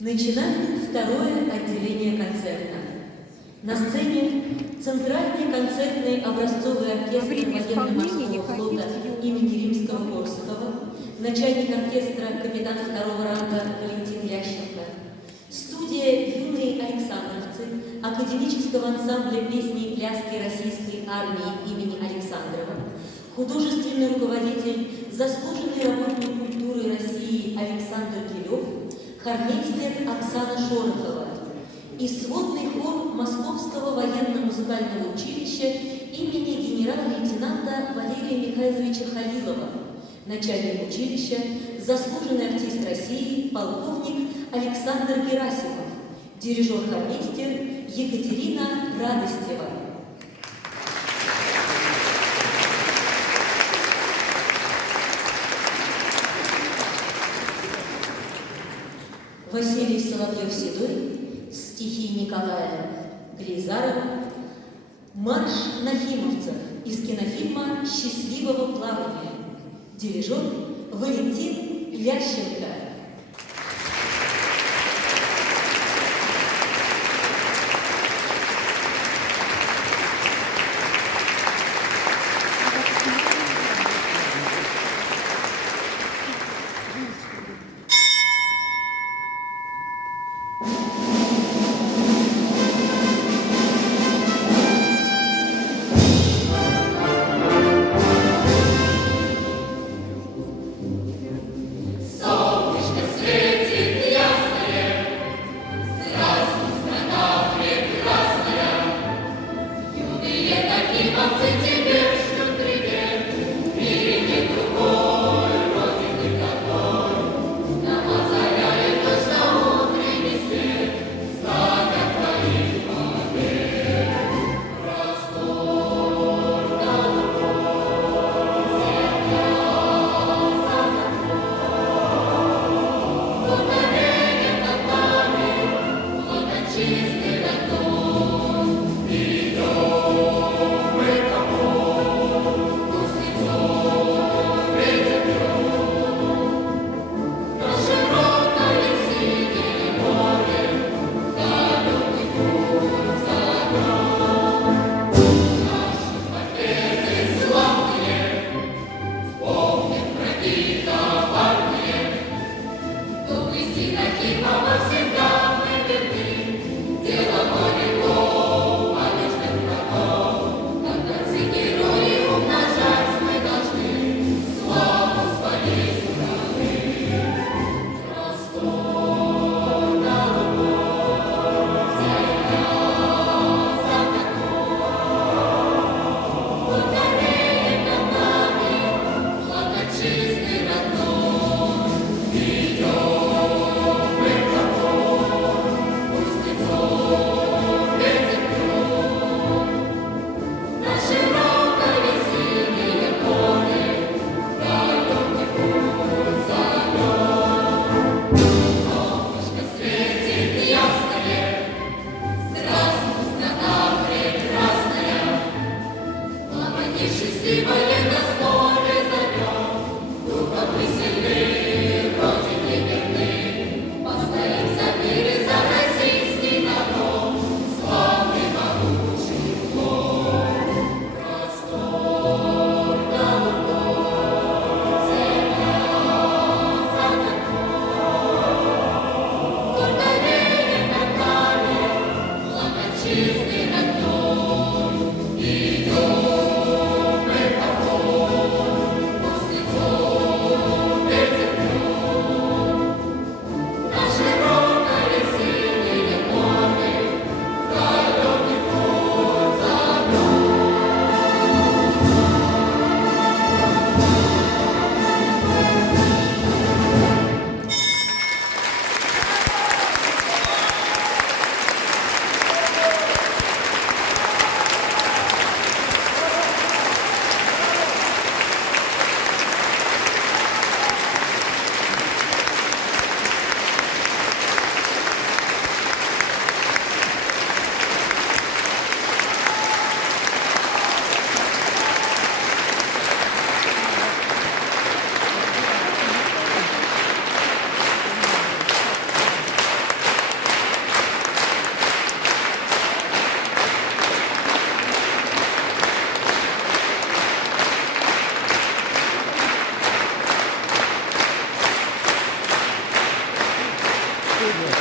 Начинаем второе отделение концерта. На сцене Центральный концертный образцовый оркестр военно-морского флота имени Римского-Корсакова, начальник оркестра капитан второго ранга Валентин Лященко, студия «Юные Александровцы» академического ансамбля песни и пляски Российской армии имени Александрова, художественный руководитель, заслуженный работник культуры России Александр Килев, хормейстер Оксана Шорохова и сводный хор Московского военно-музыкального училища имени генерала-лейтенанта Валерия Михайловича Халилова, начальник училища, заслуженный артист России, полковник Александр Герасимов, дирижер-хормейстер Екатерина Радостева. Василий Соловьев-Седой, стихи Николая Глизарова, марш нахимовцев из кинофильма «Счастливого плавания», дирижер Валентин Лященко. Таким обо всегда мы верны, дело море. Спасибо.